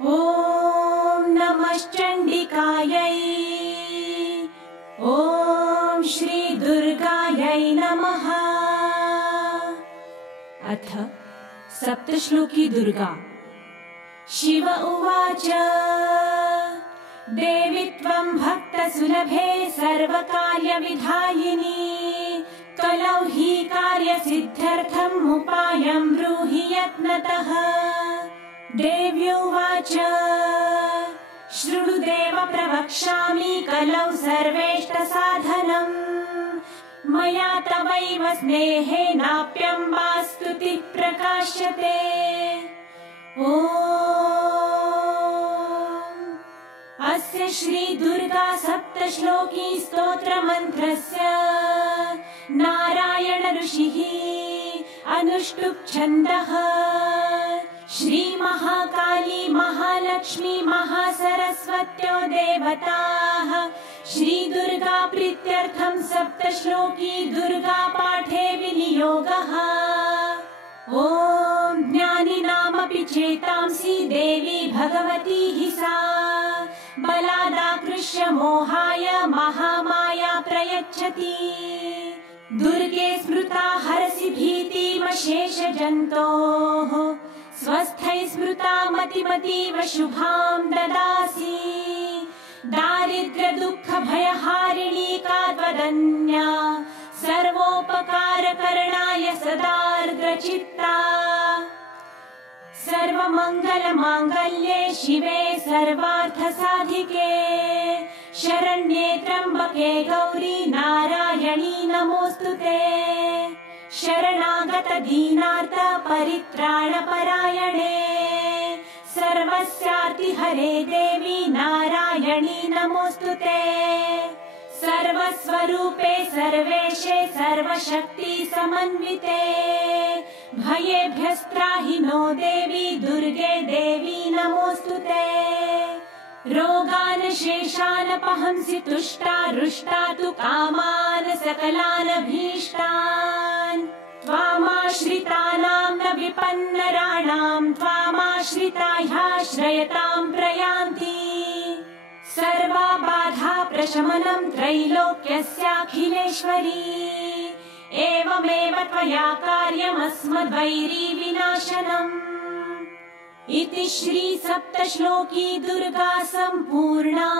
ॐ नमश्चण्डिकायै। ॐ श्री दुर्गायै नमः। अथ सप्तश्लोकी दुर्गा। शिव उवाच देवी त्वं भक्तसुलभे सर्वकार्यविधायिनी कलौ हि कार्यसिद्ध्यर्थम् उपायं ब्रूहि यत्नतः। देव्युवाच शृणुदेव प्रवक्ष्यामि कलौ सर्वेष्टसाधनम् मया तवैव स्नेहेनाप्यम्बा स्तुतिः प्रकाश्यते। ॐ अस्य श्री दुर्गा सप्तश्लोकी स्तोत्रमन्त्रस्य नारायण ऋषिः अनुष्टुप् छन्दः। श्री महाकाली महालक्ष्मी महासरस्वत्यो देवताः श्री दुर्गा प्रीत्यर्थं सप्तश्लोकी दुर्गा पाठे विनियोगः। ॐ ज्ञानिनामपि चेतांसि देवी भगवती हि सा बलादाकृष्य मोहाय महामाया प्रयच्छति। दुर्गे स्मृता हरसि भीतिमशेषजन्तोः स्वस्थै स्मृता मतिमतीव शुभां ददासि। दारिद्र्य दुःख भयहारिणी का त्वदन्या सर्वोपकारकरणाय सदार्द्रचित्ता। सर्वमङ्गलमाङ्गल्ये शिवे सर्वार्थसाधिके शरण्ये त्र्यम्बके गौरी नारायणी नमोऽस्तुते। शरणागत दीनार्थ परित्राणपरायणे सर्वस्यार्तिहरे देवी नारायणी नमोऽस्तुते। सर्वस्वरूपे सर्वेशे सर्वशक्ति समन्विते भयेभ्यस्त्राहि नो देवी दुर्गे देवी नमोऽस्तुते। रोगान् शेषानपहंसि तुष्टा रुष्टा तु कामान् सकलान् भीष्टान्। त्वामाश्रितानां न विपन्नराणां त्वामाश्रिता ह्याश्रयतां प्रयान्ति। सर्वा बाधा प्रशमनं त्रैलोक्यस्याखिलेश्वरी एवमेव त्वया कार्यमस्मद्वैरी विनाशनम्। इति श्री सप्तश्लोकी दुर्गा सम्पूर्णा।